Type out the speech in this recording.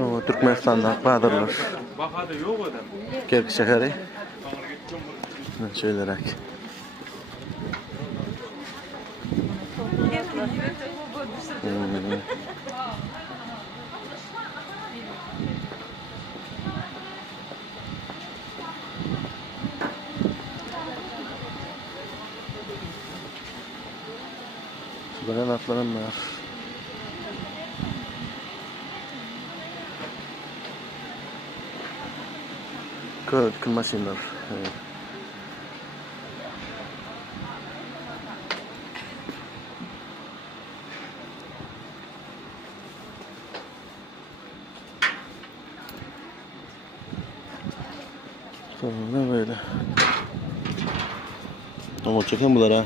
O Türkmenistan'dan Bahadırlar. Bakada yok adam. Kerk şehri. Şöyle rak. Şuradan atlarım var. Kıl maşinler. Evet. Sonra böyle. Ama çeken bunlar ha.